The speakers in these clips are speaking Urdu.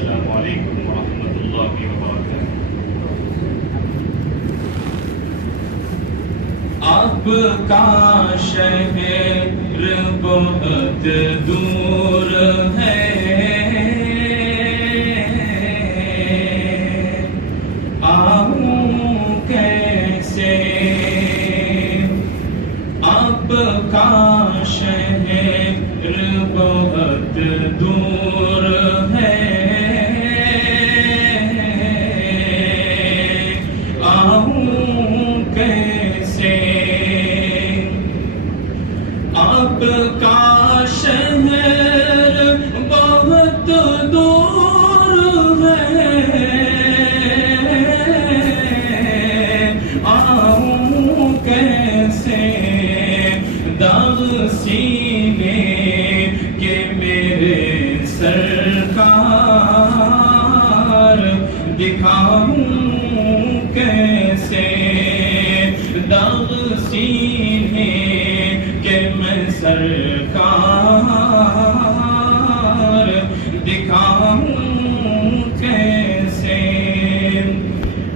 السلام علیکم ورحمۃ اللہ وبرکاتہ۔ آپ کا شہر بہت دور ہے، آؤں کیسے؟ آپ کا شہر بہت دور ہے، آؤں کیسے؟ آپ کا شہر بہت دور ہے، آؤں کیسے؟ داغ سینے کے میرے سرکار دکھاؤں کیسے؟ داغ سینے کہ میں سرکار دکھاؤں کیسے؟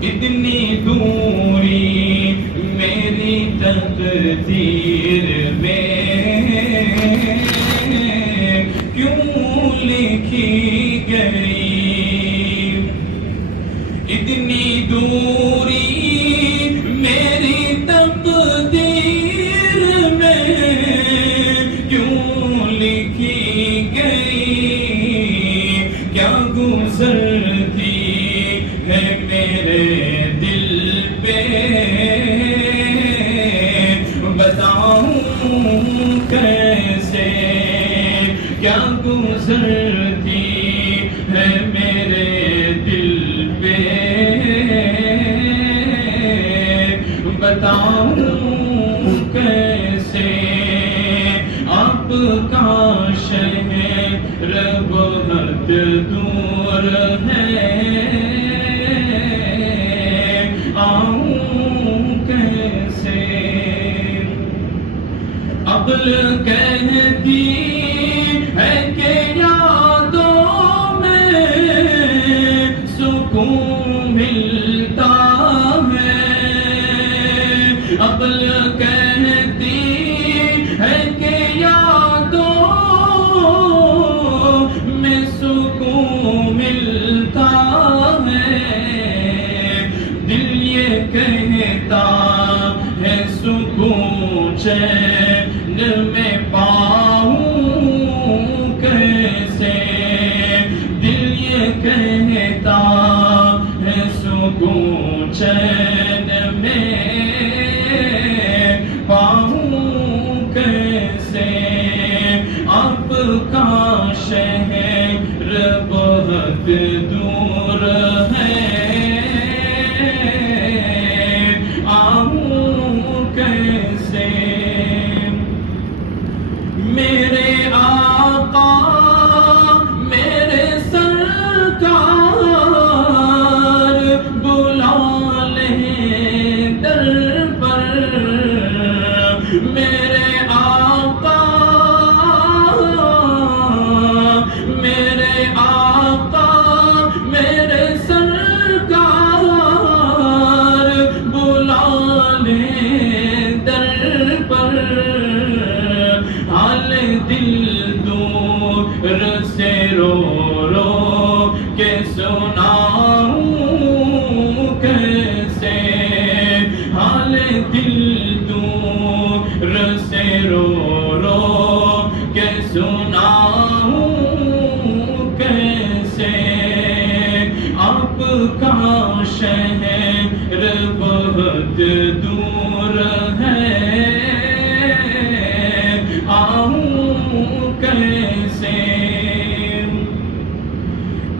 اتنی دوری میری تقدیر میں کیوں لکھی گئی؟ اتنی دوری میری تقدیر میں کیوں لکھی گئی؟ کیا گزرتی ہے میرے دل پہ بتاؤں کیسے؟ کیا گزرتی ہے میرے دل پہ بتاؤں کیسے؟ آپ کا شہر بہت دور ہے، آؤں کیسے؟ عقل کہتی ہے کہ یادوں میں سکون ملتا ہے، عقل کہتی ہے کہ یادوں میں سکون ملتا ہے، دل یہ کہتا ہے سکون چین میں پاؤں کیسے؟ دل یہ کہتا ہے سکون چین میں پاؤں کیسے؟ آپ کا شہر بہت دور ہے، آؤں کیسے؟ میرے آقا میرے سرکار بلا لیں در پر، میرے آقا میرے آقا میرے سرکار بلا لیں در پر، حال دل دور سے رو رو کے سناؤں کیسے؟ حال دل دور سے رو رو کے سناؤں کیسے؟ آپ کا شہر بہت دور ہے، آؤں کیسے؟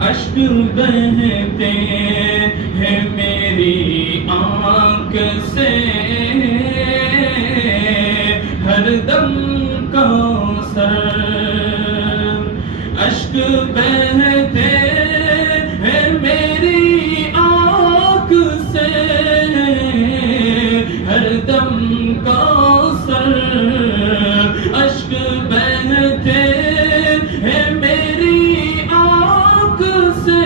اشک بہتے ہیں میری آنکھ سے ہر دم کوثر، اشک بہتے ہیں میری آنکھ سے ہر دم کوثر، اشک بہتے ہیں میری آنکھ سے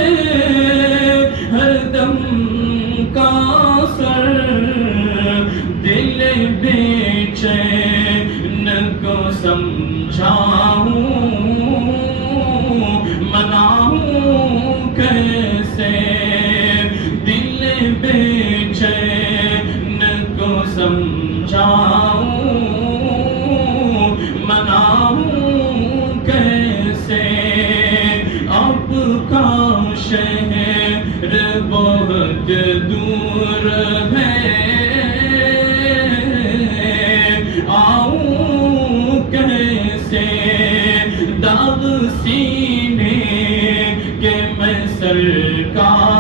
سرکار